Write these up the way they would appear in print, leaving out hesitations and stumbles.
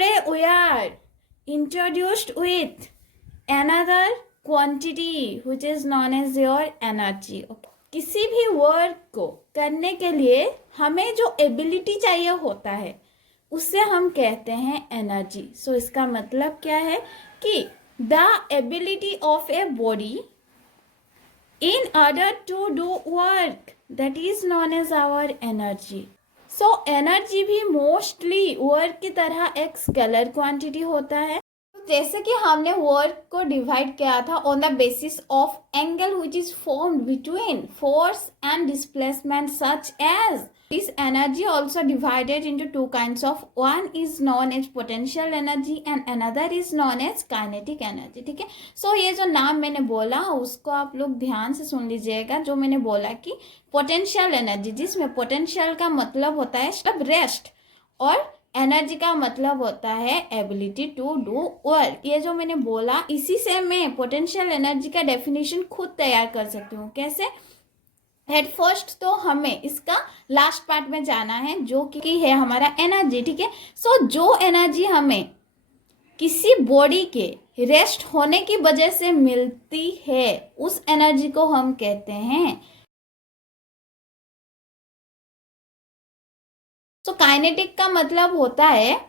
today we are introduced with another quantity which is known as your energy. किसी भी work को करने के लिए हमें जो एबिलिटी चाहिए होता है उससे हम कहते हैं एनर्जी. सो इसका मतलब क्या है कि the ability of a body in order to do work, that is known as our energy. So energy भी mostly work की तरह एक स्केलर क्वांटिटी होता है. जैसे कि हमने वर्क को डिवाइड किया था on the basis of angle which is formed between force and displacement such as this energy also divided into two kinds of, one is known as potential energy and another is known as kinetic energy. ठीक है. सो ये जो नाम मैंने बोला उसको आप लोग ध्यान से सुन लीजिएगा. जो मैंने बोला कि पोटेंशियल एनर्जी, जिसमें पोटेंशियल का मतलब होता है मतलब रेस्ट और एनर्जी का मतलब होता है एबिलिटी टू डू वर्क. ये जो मैंने बोला इसी से मैं पोटेंशियल एनर्जी का डेफिनेशन खुद तैयार कर सकती हूँ. कैसे? हेड फर्स्ट तो हमें इसका लास्ट पार्ट में जाना है जो कि है हमारा एनर्जी. ठीक है. सो जो एनर्जी हमें किसी बॉडी के रेस्ट होने की वजह से मिलती है उस एनर्जी को हम कहते हैं. सो काइनेटिक का मतलब होता है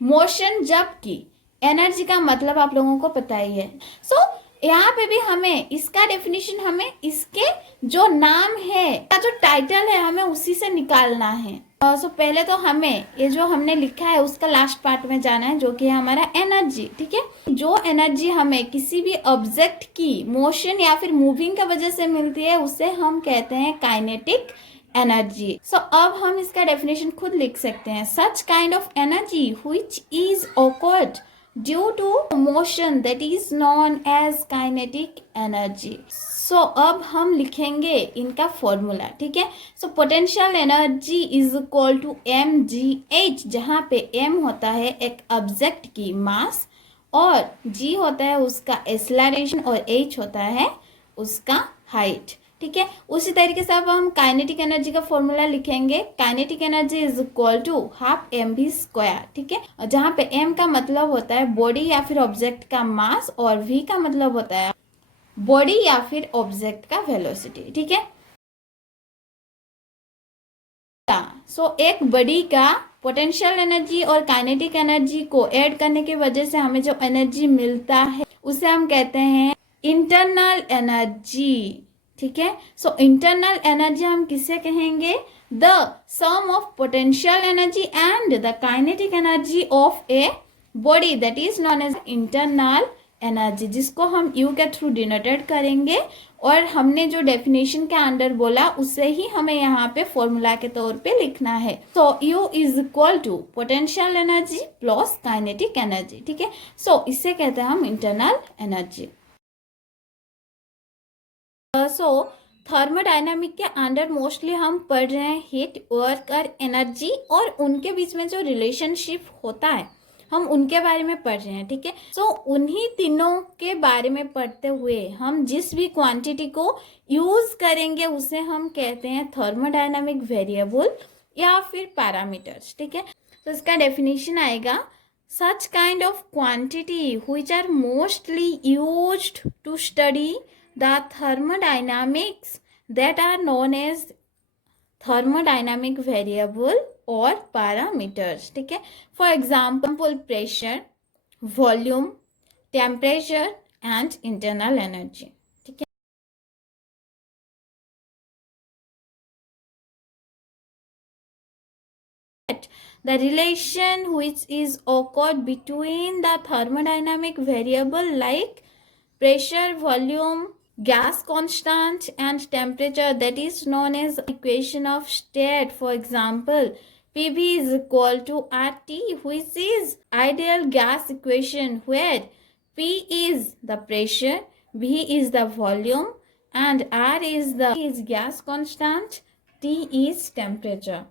मोशन, जबकि एनर्जी का मतलब आप लोगों को पता ही है. सो यहाँ पे भी हमें इसका डेफिनेशन, हमें इसके जो नाम है का जो टाइटल है हमें उसी से निकालना है. सो पहले तो हमें ये जो हमने लिखा है उसका लास्ट पार्ट में जाना है जो कि है हमारा एनर्जी. ठीक है. जो एनर्जी हमें किसी भी ऑब्जेक्ट की मोशन या फिर मूविंग की वजह से मिलती है उसे हम कहते हैं काइनेटिक एनर्जी. सो अब हम इसका डेफिनेशन खुद लिख सकते हैं. सच kind of energy which is awkward due to motion that is known as kinetic energy. So अब हम लिखेंगे इनका फॉर्मूला. ठीक है. So potential energy is equal to mgh, जहाँ पे m होता है एक ऑब्जेक्ट की मास और g होता है उसका एक्सेलरेशन और h होता है उसका हाइट. ठीक है. उसी तरीके से अब हम काइनेटिक एनर्जी का फॉर्मूला लिखेंगे. Kinetic energy is equal to half mv square. ठीक है. जहाँ पे m का मतलब होता है बॉडी या फिर ऑब्जेक्ट का मास और v का मतलब होता है बॉडी या फिर ऑब्जेक्ट का वेलोसिटी. ठीक है. सो एक बॉडी का पोटेंशियल एनर्जी और काइनेटिक एनर्जी को ऐड करने की वजह से हमें जो एनर्जी मिलता है उसे हम कहते हैं इंटरनल एनर्जी. ठीक है. सो इंटरनल एनर्जी हम किसे कहेंगे? The sum of potential energy and the kinetic energy of a body, that is known as internal energy, जिसको हम यू के थ्रू डिनोटेड करेंगे. और हमने जो डेफिनेशन के अंडर बोला उससे ही हमें यहाँ पे फॉर्मूला के तौर पे लिखना है. So U is equal to potential energy plus kinetic energy. ठीक है. सो इससे कहते हैं हम इंटरनल एनर्जी. सो थर्मोडायनामिक के अंडर मोस्टली हम पढ़ रहे हैं हीट, वर्क और एनर्जी और उनके बीच में जो रिलेशनशिप होता है हम उनके बारे में पढ़ रहे हैं. ठीक है. सो उन्हीं तीनों के बारे में पढ़ते हुए हम जिस भी क्वांटिटी को यूज करेंगे उसे हम कहते हैं थर्मोडायनामिक वेरिएबल या फिर पैरामीटर्स. ठीक है. तो इसका डेफिनेशन आएगा such kind of quantity which are mostly used to study the thermodynamics that are known as thermodynamic variable or parameters. ठीक है. For example, pressure, volume, temperature and internal energy. ठीक है. The relation which is occurred between the thermodynamic variable like pressure, volume, gas constant and temperature, that is known as equation of state. For example, PV is equal to RT, which is ideal gas equation where P is the pressure, V is the volume and R is the gas constant, T is temperature.